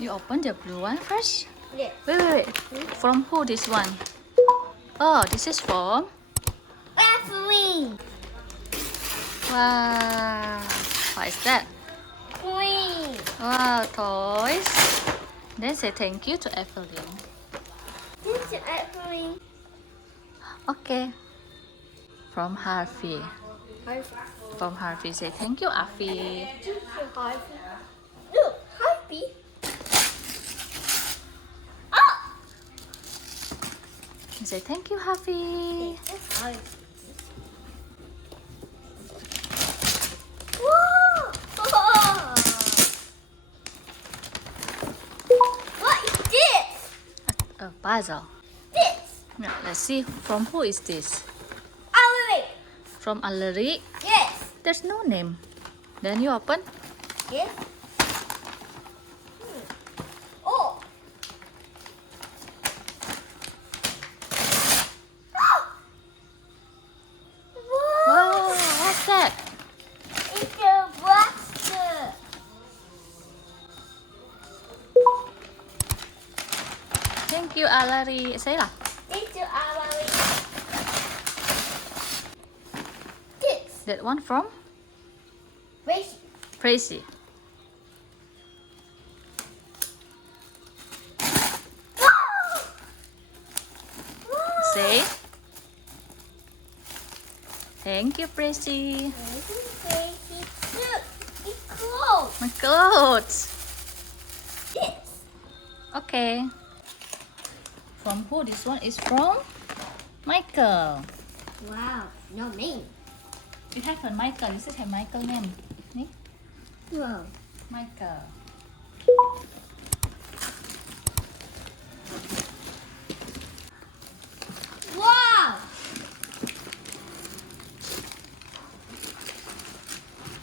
You open the blue one first? Yes. Wait. From who this one? Oh, this is from? Kawi. Wow. What is that? Queen. Wow, toys. Then say thank you to Evelyn. This is Kawi. Okay. From Harvey. From Harvey, say thank you, Afi. Look, Harvey. Oh! Say thank you, Harvey. Whoa! What is this? A puzzle. This. Now, let's see from who is this? Kawi. From Allery. Yes. There's no name. Then you open. Yes. Oh. Wow, what's that? It's a blaster. Thank you, Allery. Say lah. It's a Kawi. This. That one from Race. Tracy. Say thank you, Tracy. Look, it's closed. My clothes. This. Okay. From who this one is from? Michael. Wow, no name. You have a Michael. You should have Michael name. Ni? Wow. Michael. Wow.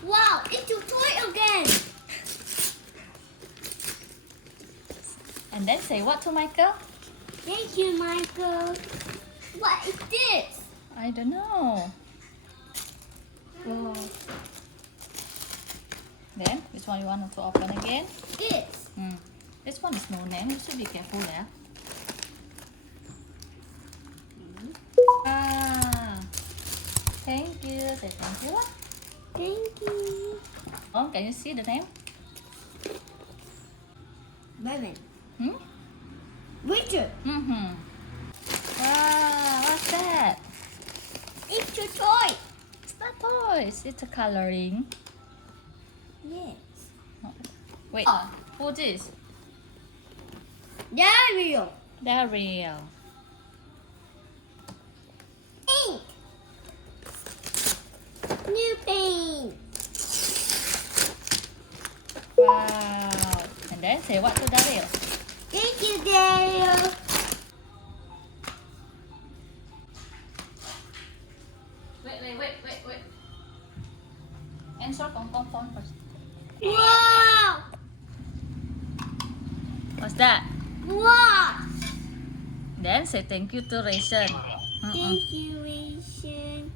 Wow, it's a toy again. And then say what to Michael? Thank you, Michael. What is this? I don't know. Wow. Then which one you want to open again? This. This one is no name. You should be careful there. Ah. Thank you. Say thank you. What? Thank you. Oh, can you see the name? Lemon. Hmm? Richard. Mm-hmm. Wow, what's that? It's a toy. It's not toys. It's a coloring. Yes. Wait, who's this? Dario. They're real. Ink. New paint. Wow. And then say what to Daryl? Thank you, Dario. Wait. Answer Kong phone first. Wow. What's that? Wow. Then say thank you to Ration. Thank you, Ration.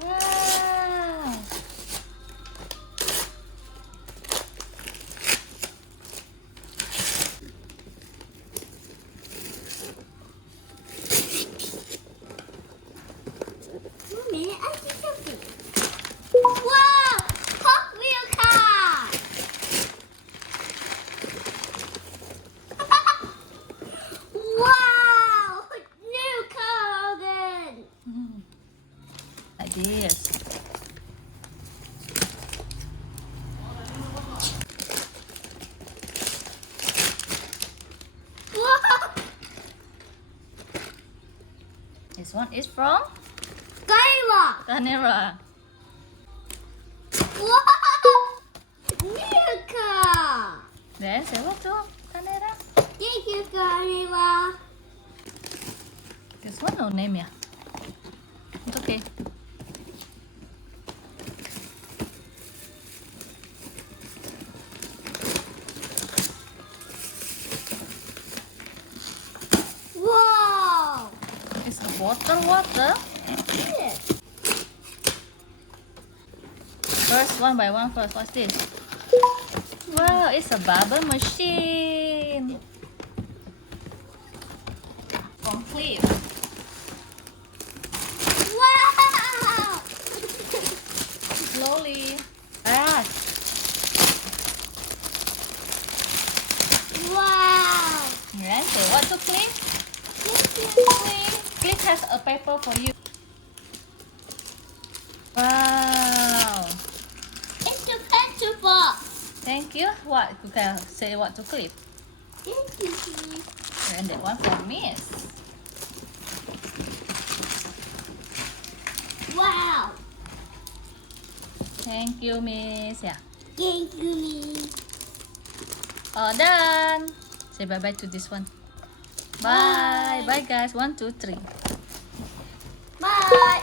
Wow. Mommy, I see something. Wow! Hot wheel car! Wow! New car again! Like this. Wow! This one is from Kawa! Tanera. Wow! New car! Then say what to Tanera? Thank you, Kawa! This one no name ya. It's okay. Wow! It's a water. Yes. First, one by one first. What's this? Wow, it's a bubble machine. From Cliff. Wow! Slowly. Ah, Wow! and say what to Cliff? Thank you. Cliff has a paper for you. Wow. It's a pencil box. Thank you. What? Okay, say what to Cliff. Thank you, please. And that one for Miss. Wow! Thank you, Miss. Yeah. Thank you, me. All done. Say bye-bye to this one. Bye. Bye, guys. 1, 2, 3. Bye.